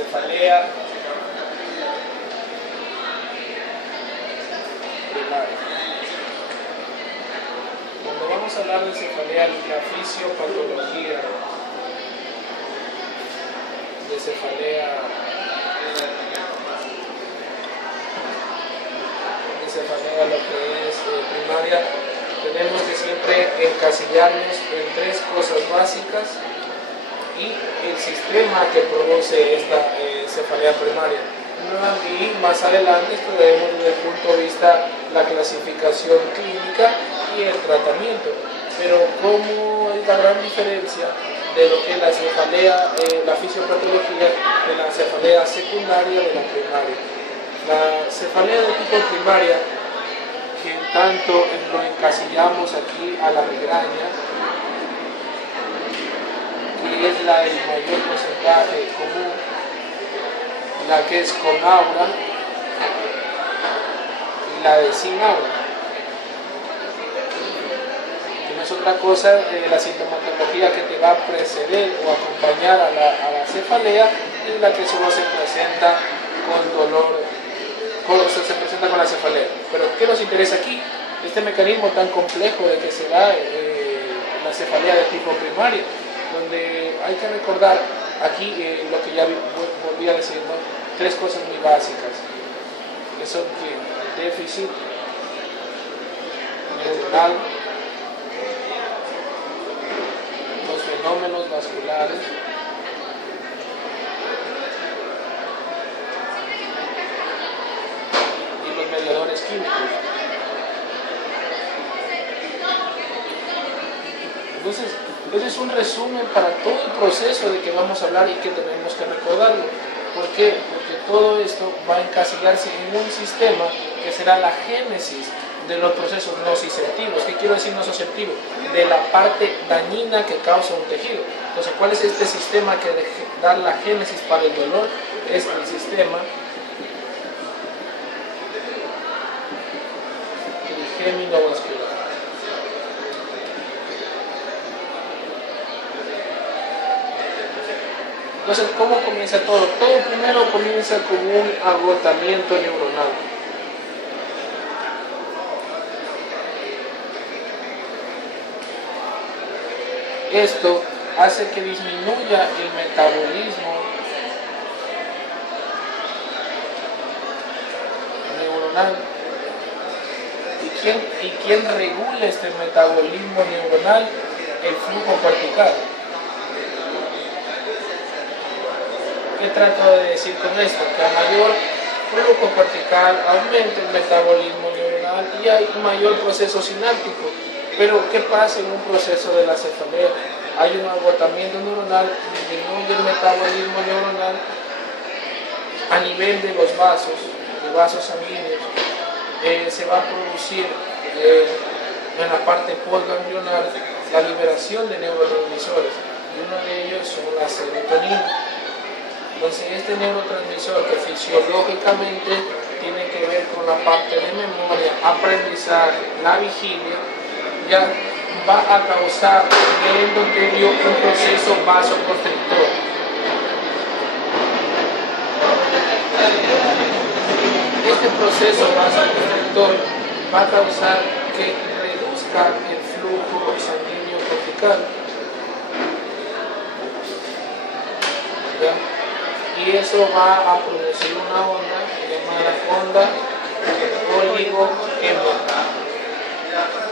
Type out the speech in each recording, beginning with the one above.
cefalea primaria. Cuando vamos a hablar de cefalea, la fisiopatología de cefalea lo que es primaria, tenemos que siempre encasillarnos en tres cosas básicas y el sistema que produce esta cefalea primaria. Y más adelante estudiaremos desde el punto de vista la clasificación clínica y el tratamiento. Pero ¿cómo es la gran diferencia de lo que es la cefalea, la fisiopatología de la cefalea secundaria de la primaria? La cefalea de tipo primaria, que en tanto lo encasillamos aquí a la migraña, que es la del mayor porcentaje común, la que es con aura y la de sin aura. Que no es otra cosa la sintomatología que te va a preceder o acompañar a la cefalea, y la que solo se presenta con dolor, se presenta con la cefalea. Pero ¿qué nos interesa aquí? Este mecanismo tan complejo de que se da la cefalea de tipo primario, donde hay que recordar aquí lo que ya volví a decir, ¿no? Tres cosas muy básicas, que son el déficit neuronal, los fenómenos vasculares y los mediadores químicos. Entonces, ese es un resumen para todo el proceso de que vamos a hablar y que tenemos que recordarlo. ¿Por qué? Porque todo esto va a encasillarse en un sistema que será la génesis de los procesos nociceptivos. ¿Qué quiero decir nociceptivo? De la parte dañina que causa un tejido. Entonces, ¿cuál es este sistema que da la génesis para el dolor? Es el sistema trigeminovascular. Entonces, ¿cómo comienza todo? Todo primero comienza con un agotamiento neuronal. Esto hace que disminuya el metabolismo neuronal. ¿Y quién regula este metabolismo neuronal? El flujo cortical. ¿Qué trato de decir con esto? Que a mayor flujo cortical aumenta el metabolismo neuronal y hay mayor proceso sináptico. Pero ¿qué pasa en un proceso de la cefalea? Hay un agotamiento neuronal, disminuye el metabolismo neuronal a nivel de los vasos sanguíneos. Se va a producir en la parte postganglionar la liberación de neurotransmisores, y uno de ellos son la serotonina. Entonces, este neurotransmisor, que fisiológicamente tiene que ver con la parte de memoria, aprendizaje, la vigilia, ya va a causar en el endotelio un proceso vasoconstrictor. Este proceso vasoconstrictor va a causar que reduzca el flujo sanguíneo cortical. ¿Ya? Y eso va a producir una onda llamada onda oligohemia,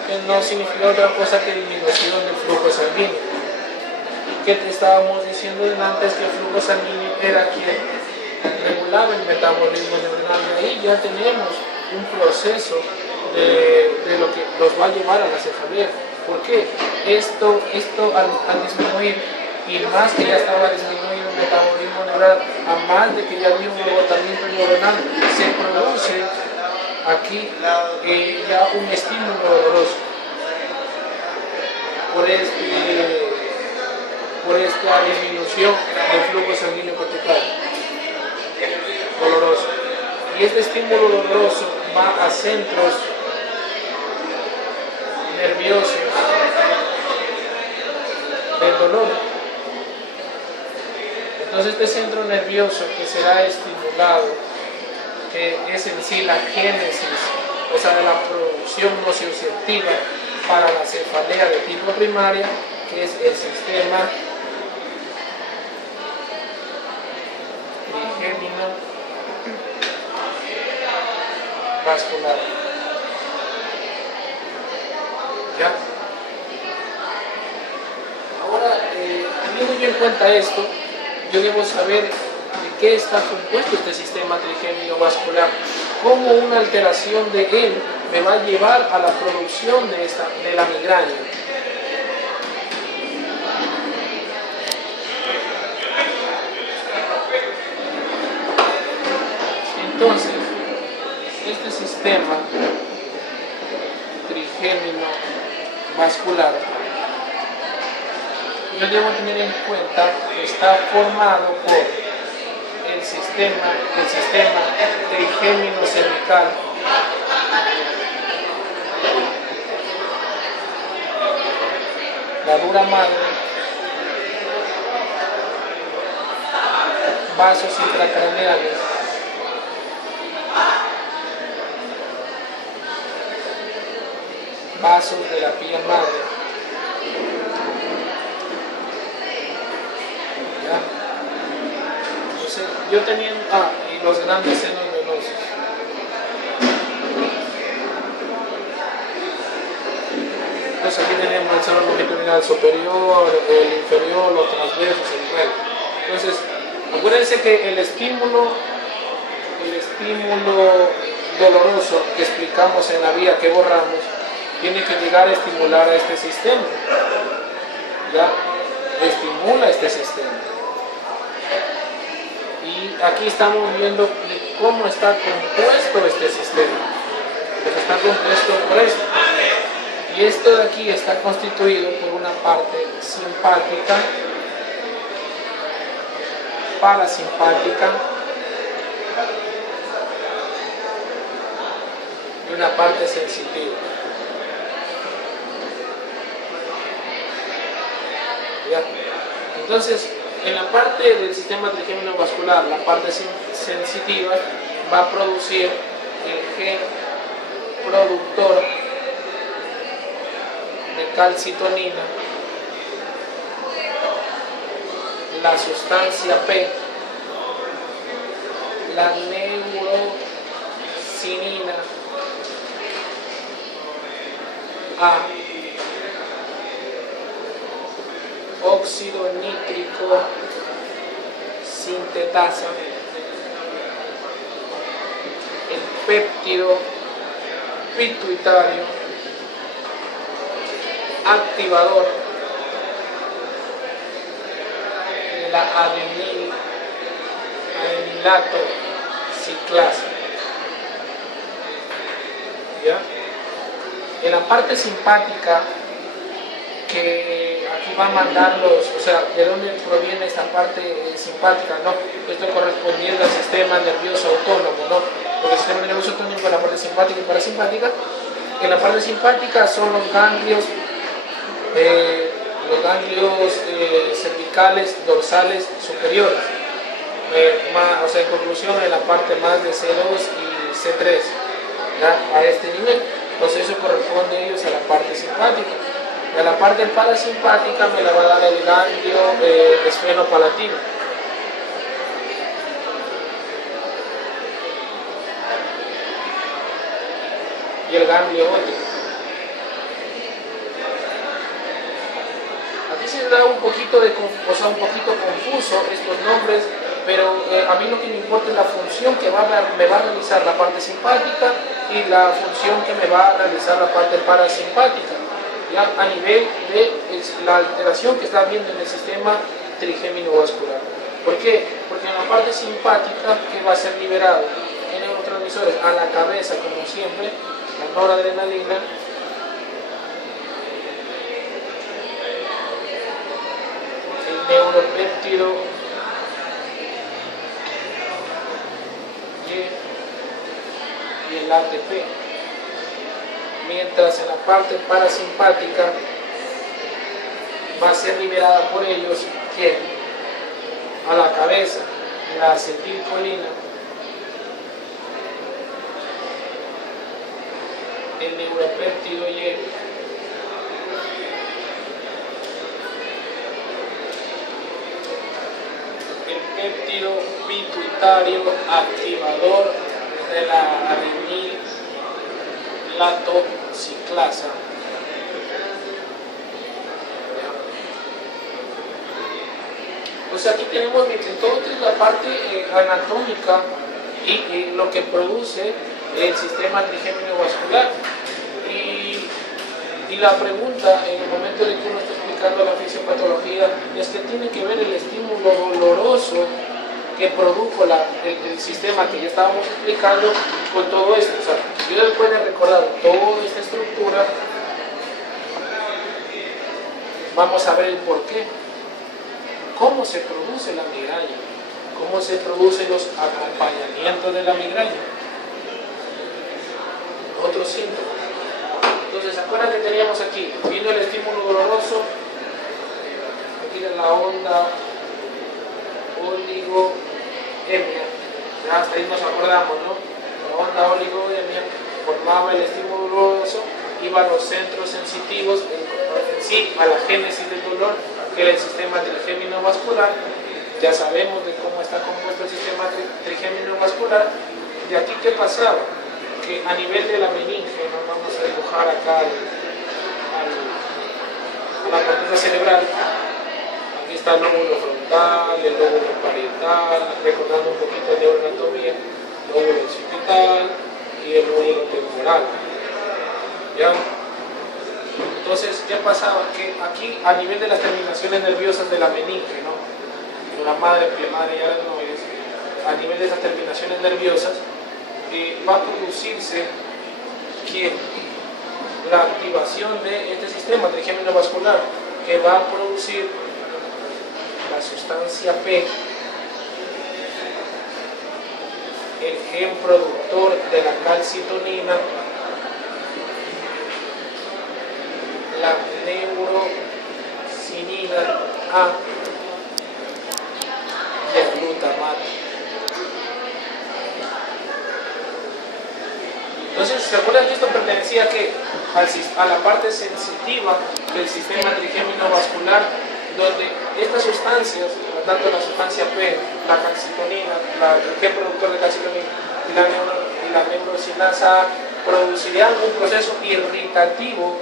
que no significa otra cosa que disminución del flujo sanguíneo. Que te estábamos diciendo antes que el flujo sanguíneo era quien regulaba el metabolismo neuronal, y ahí ya tenemos un proceso de lo que nos va a llevar a la cefalea. ¿Por qué? Esto al disminuir, y más que ya estaba disminuido el metabolismo neuronal, a más de que ya había un agotamiento neuronal, se produce aquí ya un estímulo doloroso por esta disminución del flujo sanguíneo cortical doloroso. Y este estímulo doloroso va a centros nerviosos del dolor. Entonces este centro nervioso que será estimulado, que es en sí la génesis, o sea, de la producción nociceptiva para la cefalea de tipo primaria, que es el sistema trigémino vascular. ¿Ya? Ahora, teniendo yo en cuenta esto, yo debo saber de qué está compuesto este sistema trigémino vascular, cómo una alteración de él me va a llevar a la producción de la migraña. Entonces, este sistema trigémino vascular, yo debo tener en cuenta que está formado por el sistema trigémino cervical, la dura madre, vasos intracraneales, vasos de la piel madre. ¿Ya? Entonces, yo teniendo, y los grandes senos venosos. Entonces aquí tenemos el seno longitudinal superior, el inferior, los transversos, el medio. Entonces, acuérdense que el estímulo doloroso que explicamos en la vía que borramos, tiene que llegar a estimular a este sistema. ¿Ya? Estimula este sistema. Y aquí estamos viendo cómo está compuesto este sistema. Pues está compuesto por esto. Y esto de aquí está constituido por una parte simpática, parasimpática y una parte sensitiva. ¿Ya? Entonces, en la parte del sistema trigémino vascular, la parte sensitiva va a producir el gen productor de calcitonina, la sustancia P, la neurocinina A, óxido nítrico sintetasa, el péptido pituitario activador de la adenilato ciclasa. ¿Ya? En la parte simpática, que aquí va a mandar o sea, de dónde proviene esta parte simpática, ¿no? Esto correspondiendo al sistema nervioso autónomo, ¿no? Porque el sistema nervioso autónomo es la parte simpática y parasimpática. En la parte simpática son los ganglios cervicales dorsales superiores. O sea, en conclusión, en la parte más de C2 y C3, ¿ya? A este nivel. Entonces eso corresponde a ellos a la parte simpática. Y a la parte parasimpática me la va a dar el ganglio esfenopalatino. Y el ganglio óptico. Aquí se da un poquito confuso estos nombres, pero a mí lo que me importa es la función que me va a realizar la parte simpática y la función que me va a realizar la parte parasimpática, ya a nivel de la alteración que está habiendo en el sistema trigémino vascular. ¿Por qué? Porque en la parte simpática, que va a ser liberado en neurotransmisores a la cabeza, como siempre, la noradrenalina, el neuropéptido y el ATP. Mientras en la parte parasimpática va a ser liberada por ellos, ¿quién? A la cabeza. cabeza la acetilcolina, el neuropéptido Y, el péptido pituitario activador de la adenilatoxiclasa. Pues aquí tenemos entonces la parte anatómica y lo que produce el sistema trigémino vascular. Y la pregunta en el momento de que uno está explicando la fisiopatología es que tiene que ver el estímulo doloroso que produjo el sistema que ya estábamos explicando con todo esto. O sea, si ustedes pueden recordar toda esta estructura, vamos a ver el porqué. ¿Cómo se produce la migraña? ¿Cómo se producen los acompañamientos de la migraña? Otros síntomas. Entonces, ¿se acuerdan que teníamos aquí? Vino el estímulo doloroso, aquí en la onda oligoemia. Ya hasta ahí nos acordamos, ¿no? La onda oligoemia formaba el estímulo doloroso, iba a los centros sensitivos, en sí, a la génesis del dolor, que era el sistema trigémino vascular. Ya sabemos de cómo está compuesto el sistema trigémino vascular. De aquí, ¿qué pasaba? Que a nivel de la meninge, nos vamos a dibujar acá a la corteza cerebral. Aquí está el lóbulo frontal, el lóbulo parietal, recordando un poquito de neuroanatomía, el lóbulo occipital y el lóbulo temporal. ¿Ya? Entonces, ¿qué pasaba? Que aquí, a nivel de las terminaciones nerviosas de la meninge, ¿no? La madre, plemadre y adenoides, a nivel de esas terminaciones nerviosas, va a producirse que la activación de este sistema trigémino vascular, que va a producir la sustancia P, el gen productor de la calcitonina, la neurocinina A y el glutamato. Entonces, ¿se acuerdan que esto pertenecía a qué? A la parte sensitiva del sistema trigémino vascular, donde estas sustancias, tanto la sustancia P, la calcitonina, el gen productor de calcitonina y la neurocinasa producirían un proceso irritativo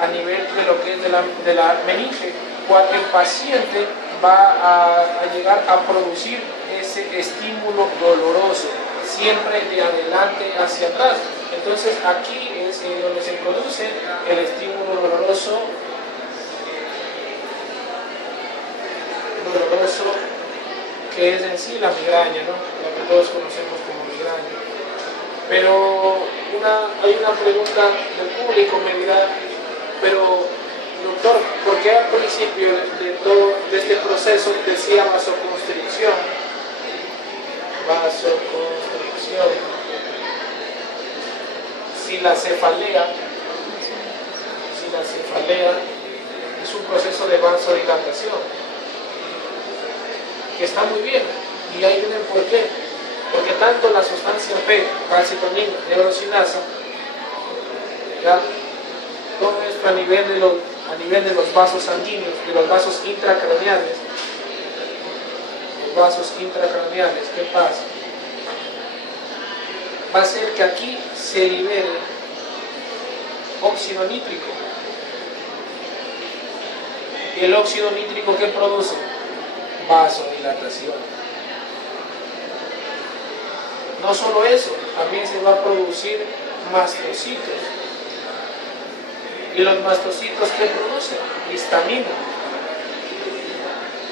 a nivel de lo que es de la meninge, cuando el paciente va a llegar a producir ese estímulo doloroso, siempre de adelante hacia atrás. Entonces aquí es donde se produce el estímulo doloroso que es en sí la migraña, ¿no? Lo que todos conocemos como migraña. Pero hay una pregunta del público, me dirá, pero doctor, ¿por qué al principio de este proceso decía vasoconstricción? Si la cefalea es un proceso de vasodilatación, que está muy bien, y ahí viene el por qué. Porque tanto la sustancia P, calcitonina, neurocinasa, ¿ya? Todo esto a nivel de los vasos sanguíneos, de los vasos intracraneales. Los vasos intracraneales, ¿qué pasa? Va a ser que aquí se libere óxido nítrico. ¿Y el óxido nítrico qué produce? Vasodilatación. No solo eso, también se va a producir mastocitos. ¿Y los mastocitos qué producen? Histamina.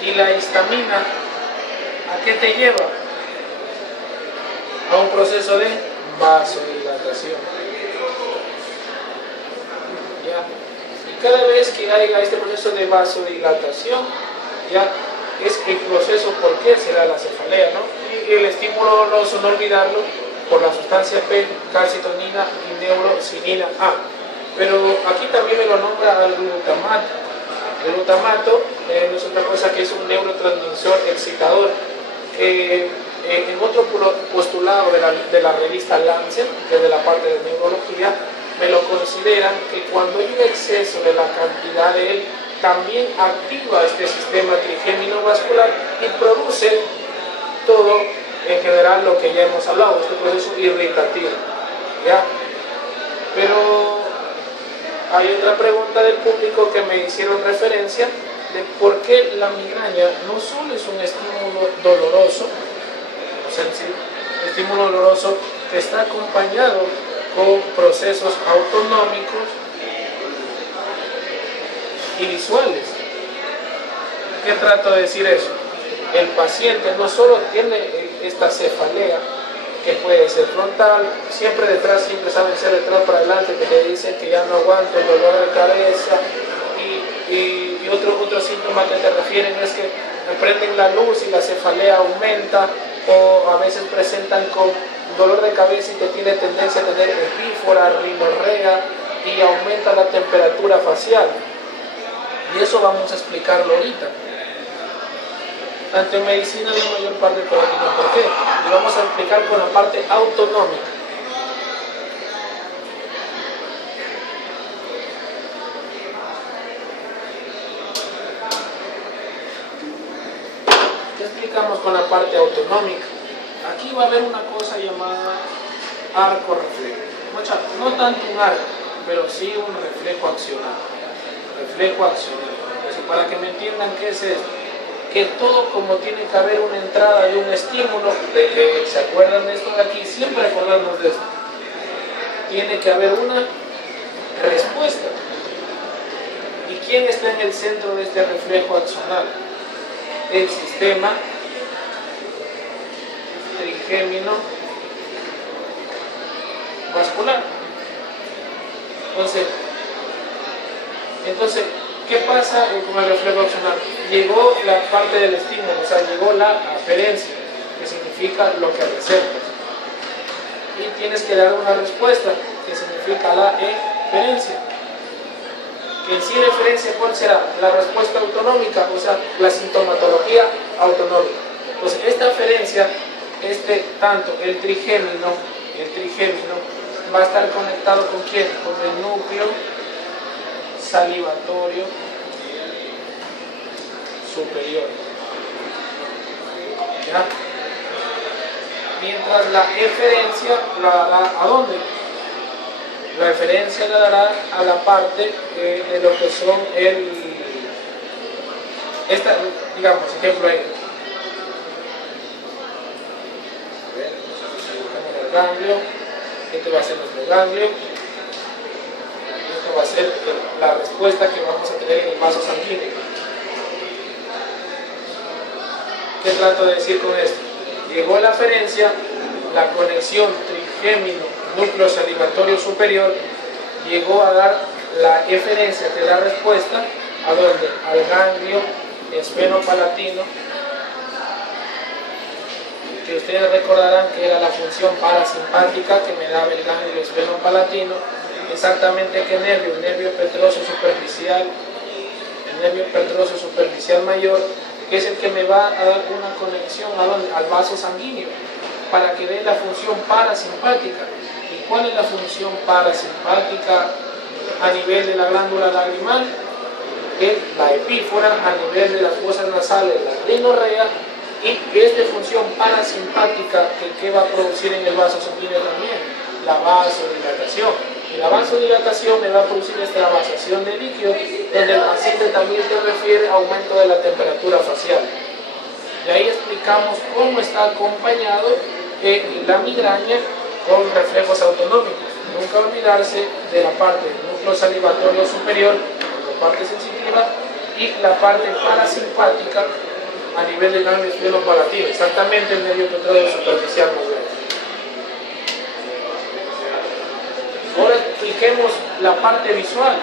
¿Y la histamina a qué te lleva? A un proceso de vasodilatación. ¿Ya? Y cada vez que haya este proceso de vasodilatación, ya es el proceso por qué se da la cefalea, ¿no? Y el estímulo doloroso, no olvidarlo, por la sustancia P, calcitonina y neurocinina A. Pero aquí también me lo nombra el glutamato. El glutamato no es otra cosa que es un neurotransmisor excitador. En otro postulado de la revista Lancet, que es de la parte de neurología, me lo consideran que cuando hay un exceso de la cantidad de él, también activa este sistema trigémino vascular y produce todo, en general, lo que ya hemos hablado, este proceso irritativo, ¿ya? Pero hay otra pregunta del público que me hicieron referencia de por qué la migraña no solo es un estímulo doloroso, o sea, estímulo doloroso que está acompañado con procesos autonómicos y visuales. ¿Qué trato de decir eso? El paciente no solo tiene esta cefalea, que puede ser frontal, siempre saben ser detrás para adelante, que le dicen que ya no aguanto el dolor de cabeza, y otro síntoma que te refieren es que me prenden la luz y la cefalea aumenta, o a veces presentan con dolor de cabeza y que tiene tendencia a tener epífora, rinorrea, y aumenta la temperatura facial. Y eso vamos a explicarlo ahorita. Tanto en medicina la mayor parte de todo tiene por qué. Y vamos a explicar con la parte autonómica. ¿Qué explicamos con la parte autonómica? Aquí va a haber una cosa llamada arco reflejo. No tanto un arco, pero sí un reflejo accional. Reflejo accional. Entonces, para que me entiendan qué es esto, que todo, como tiene que haber una entrada de un estímulo, de que se acuerdan de esto de aquí, siempre acordarnos de esto, tiene que haber una respuesta. ¿Y quién está en el centro de este reflejo accional? El sistema trigémino vascular. Entonces, ¿qué pasa con el reflejo accional? Llegó la parte del estímulo, o sea, llegó la aferencia, que significa lo que receptas. Y tienes que dar una respuesta, que significa la eferencia. Que en sí la eferencia, ¿cuál será? La respuesta autonómica, o sea, la sintomatología autonómica. Entonces, esta aferencia, tanto el trigémino va a estar conectado ¿con quién? Con el núcleo salivatorio superior. ¿Ya? Mientras la eferencia la dará ¿a dónde? La eferencia la dará a la parte de lo que son digamos, ejemplo ahí. El ganglio, este va a ser nuestro ganglio. Va a ser la respuesta que vamos a tener en el vaso sanguíneo. ¿Qué trato de decir con esto? Llegó la aferencia, la conexión trigémino núcleo salivatorio superior llegó a dar la eferencia, que es la respuesta, ¿a dónde? Al ganglio esfenopalatino, que ustedes recordarán que era la función parasimpática que me daba el ganglio esfenopalatino. Exactamente qué nervio, el nervio petroso superficial, el nervio petroso superficial mayor, que es el que me va a dar una conexión al vaso sanguíneo para que dé la función parasimpática. ¿Y cuál es la función parasimpática a nivel de la glándula lagrimal? Es la epífora, a nivel de las fosas nasales, la rinorrea, y esta función parasimpática que va a producir en el vaso sanguíneo también, la vasodilatación. Y la vasodilatación me va a producir esta vasación de líquido, donde el paciente también se refiere a aumento de la temperatura facial. Y ahí explicamos cómo está acompañado la migraña con reflejos autonómicos. Nunca olvidarse de la parte del núcleo salivatorio superior, la parte sensitiva, y la parte parasimpática a nivel del ganglio esfenopalatino, exactamente el nervio petroso superficial mayor. Ahora expliquemos la parte visual.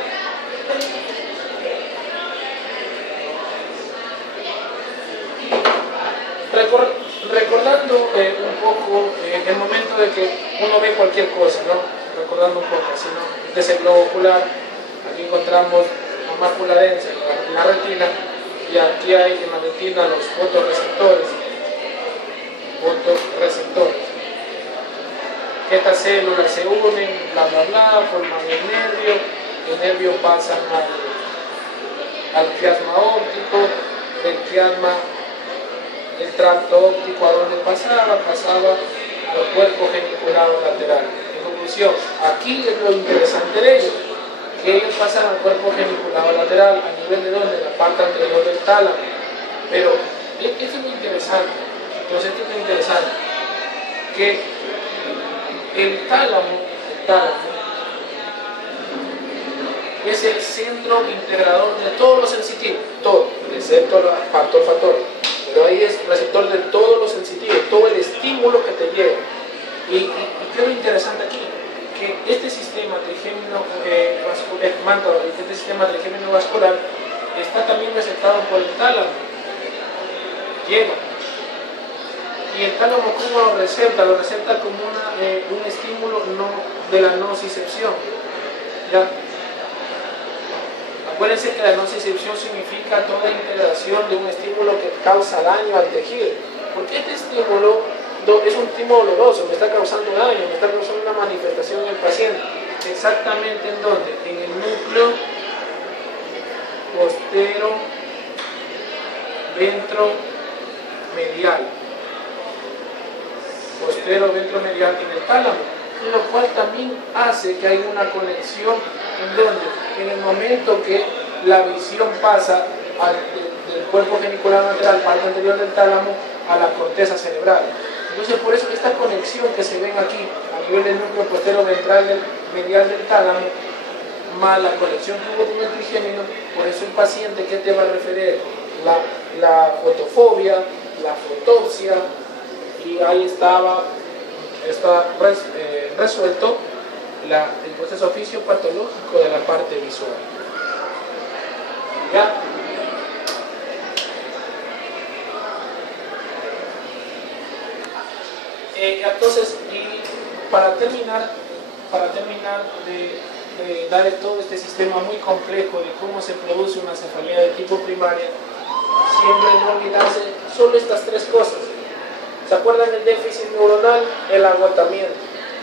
Recordando un poco el momento de que uno ve cualquier cosa, ¿no? Recordando un poco, así, ¿no? Desde el globo ocular, aquí encontramos la mácula densa, la retina, y aquí hay en la retina los fotorreceptores. Estas células se unen, bla bla bla, forman el nervio pasa al quiasma óptico, del quiasma, el tracto óptico a donde pasaba al cuerpo geniculado lateral. En conclusión, aquí es lo interesante de ellos, que ellos pasan al cuerpo geniculado lateral, a nivel de donde, la parte anterior del tálamo. Pero esto es muy interesante, entonces esto es muy interesante, que el tálamo es el centro integrador de todos los sensitivos, todo, excepto el factor, pero ahí es receptor de todos los sensitivos, todo el estímulo que te llega. Y qué es lo interesante aquí, que este sistema trigémino vascular está también receptado por el tálamo, llega. Y el tálamo, ¿cómo lo recepta? Lo recepta como un estímulo de la nocicepción. ¿Ya? Acuérdense que la nocicepción significa toda integración de un estímulo que causa daño al tejido. Porque este estímulo es un estímulo doloroso, me está causando daño, me está causando una manifestación en el paciente. Exactamente en dónde? En el núcleo postero ventromedial. Postero ventromedial en el tálamo, lo cual también hace que haya una conexión en donde, en el momento que la visión pasa del cuerpo genicular lateral, parte anterior del tálamo, a la corteza cerebral. Entonces, por eso esta conexión que se ven aquí a nivel del núcleo postero ventral medial del tálamo, más la conexión que hubo con el trigémino, por eso el paciente, ¿qué te va a referir? La fotofobia, la fotopsia, y ahí está resuelto el proceso fisiopatológico de la parte visual. ¿Ya? Entonces, y para terminar de dar todo este sistema muy complejo de cómo se produce una cefalea de tipo primaria, siempre no olvidarse solo estas tres cosas. ¿Se acuerdan del déficit neuronal? El agotamiento,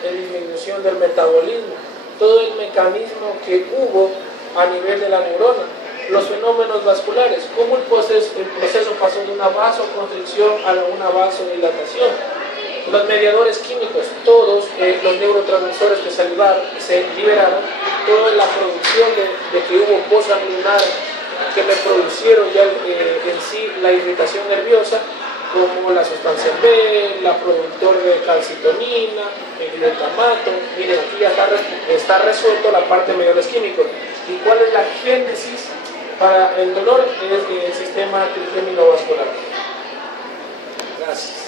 la disminución del metabolismo, todo el mecanismo que hubo a nivel de la neurona, los fenómenos vasculares, cómo el proceso pasó de una vasoconstricción a una vasodilatación, los mediadores químicos, todos los neurotransmisores que se liberaron, toda la producción de que hubo postganglionar que me producieron ya en sí la irritación nerviosa, como la sustancia B, la productor de calcitonina, el glutamato. Miren, aquí ya está resuelto la parte de mediadores químicos. ¿Y cuál es la génesis para el dolor? Es el sistema trigémino vascular. Gracias.